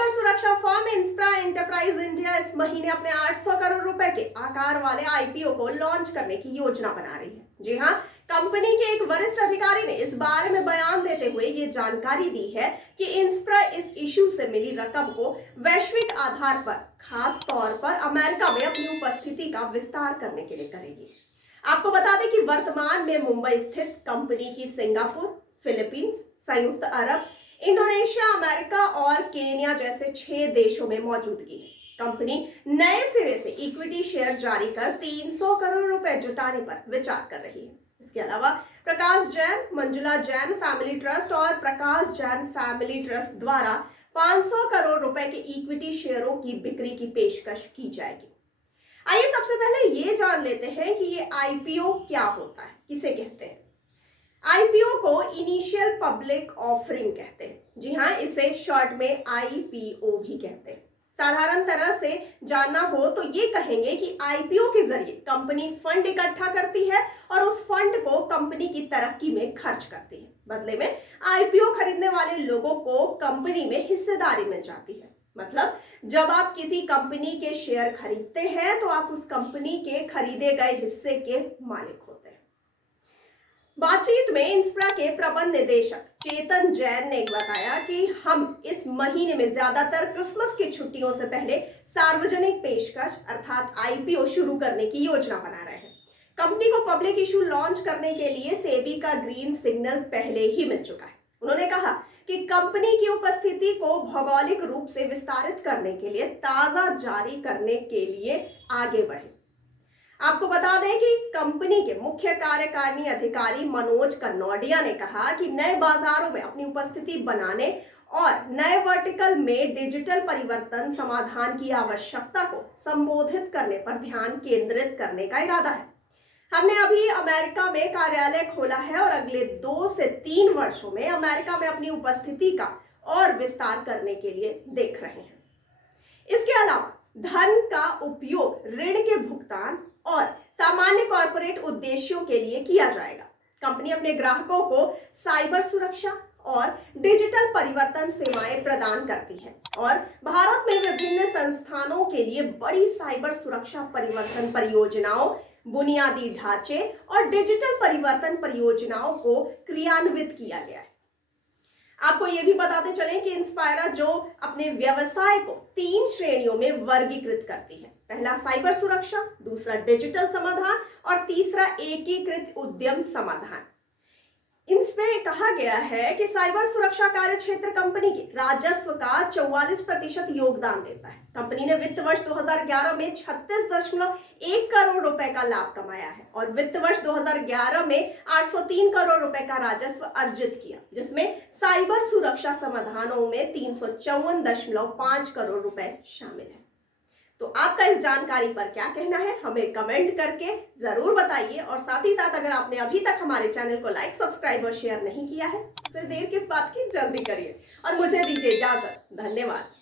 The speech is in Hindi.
साइबर सुरक्षा फर्म इंस्प्रा एंटरप्राइज इंडिया इस महीने अपने 800 करोड़ रुपए के आकार वाले आईपीओ को लॉन्च करने की योजना बना रही है। जी हां, कंपनी के एक वरिष्ठ अधिकारी ने इस बारे में बयान देते हुए ये जानकारी दी है कि इंस्प्रा इस इशू से मिली रकम को वैश्विक आधार पर, खास तौर पर अमेरिका में अपनी उपस्थिति का विस्तार करने के लिए करेगी। आपको बता दें कि वर्तमान में मुंबई स्थित कंपनी की सिंगापुर, फिलीपींस, संयुक्त अरब, इंडोनेशिया, अमेरिका और केन्या जैसे 6 देशों में मौजूदगी है। कंपनी नए सिरे से इक्विटी शेयर जारी कर 300 करोड़ रुपए जुटाने पर विचार कर रही है। इसके अलावा प्रकाश जैन, मंजुला जैन फैमिली ट्रस्ट और प्रकाश जैन फैमिली ट्रस्ट द्वारा 500 करोड़ रुपए के इक्विटी शेयरों की बिक्री की पेशकश की जाएगी। आइए सबसे पहले ये जान लेते हैं कि ये आईपीओ क्या होता है, किसे कहते हैं। आईपीओ को इनिशियल पब्लिक ऑफरिंग कहते हैं। जी हाँ, इसे शॉर्ट में आईपीओ भी कहते हैं। साधारण तरह से जानना हो तो ये कहेंगे कि आईपीओ के जरिए कंपनी फंड इकट्ठा करती है और उस फंड को कंपनी की तरक्की में खर्च करती है। बदले में आईपीओ खरीदने वाले लोगों को कंपनी में हिस्सेदारी मिल जाती है। मतलब जब आप किसी कंपनी के शेयर खरीदते हैं तो आप उस कंपनी के खरीदे गए हिस्से के मालिक होते हैं। बातचीत में इंस्प्रा के प्रबंध निदेशक चेतन जैन ने बताया कि हम इस महीने में ज्यादातर क्रिसमस की छुट्टियों से पहले सार्वजनिक पेशकश अर्थात आईपीओ शुरू करने की योजना बना रहे हैं। कंपनी को पब्लिक इशू लॉन्च करने के लिए सेबी का ग्रीन सिग्नल पहले ही मिल चुका है। उन्होंने कहा कि कंपनी की उपस्थिति को भौगोलिक रूप से विस्तारित करने के लिए ताजा जारी करने के लिए आगे बढ़े। आपको बता दें कि कंपनी के मुख्य कार्यकारिणी अधिकारी मनोज कनौडिया ने कहा कि नए बाजारों में अपनी उपस्थिति बनाने और नए वर्टिकल में डिजिटल परिवर्तन समाधान की आवश्यकता को संबोधित करने पर ध्यान केंद्रित करने का इरादा है। हमने अभी अमेरिका में कार्यालय खोला है और अगले 2 से 3 वर्षों में अमेरिका में अपनी उपस्थिति का और विस्तार करने के लिए देख रहे हैं। इसके अलावा धन का उपयोग ऋण के भुगतान और सामान्य कॉर्पोरेट उद्देश्यों के लिए किया जाएगा। कंपनी अपने ग्राहकों को साइबर सुरक्षा और डिजिटल परिवर्तन सेवाएं प्रदान करती है और भारत में विभिन्न संस्थानों के लिए बड़ी साइबर सुरक्षा परिवर्तन परियोजनाओं, बुनियादी ढांचे और डिजिटल परिवर्तन परियोजनाओं को क्रियान्वित किया गया है। आपको यह भी बताते चलें कि इंस्पायरा जो अपने व्यवसाय को 3 श्रेणियों में वर्गीकृत करती है। पहला साइबर सुरक्षा, दूसरा डिजिटल समाधान और तीसरा एकीकृत उद्यम समाधान। इसमें कहा गया है कि साइबर सुरक्षा कार्य क्षेत्र कंपनी के राजस्व का 44% योगदान देता है। कंपनी ने वित्त वर्ष 2011 में 36.1 करोड़ रुपए का लाभ कमाया है और वित्त वर्ष 2011 में 803 करोड़ रुपए का राजस्व अर्जित किया, जिसमें साइबर सुरक्षा समाधानों में 354.5 करोड़ रुपए शामिल है। तो आपका इस जानकारी पर क्या कहना है, हमें कमेंट करके जरूर बताइए और साथ ही साथ अगर आपने अभी तक हमारे चैनल को लाइक, सब्सक्राइब और शेयर नहीं किया है, फिर देर किस बात की, जल्दी करिए और मुझे दीजिए इजाजत। धन्यवाद।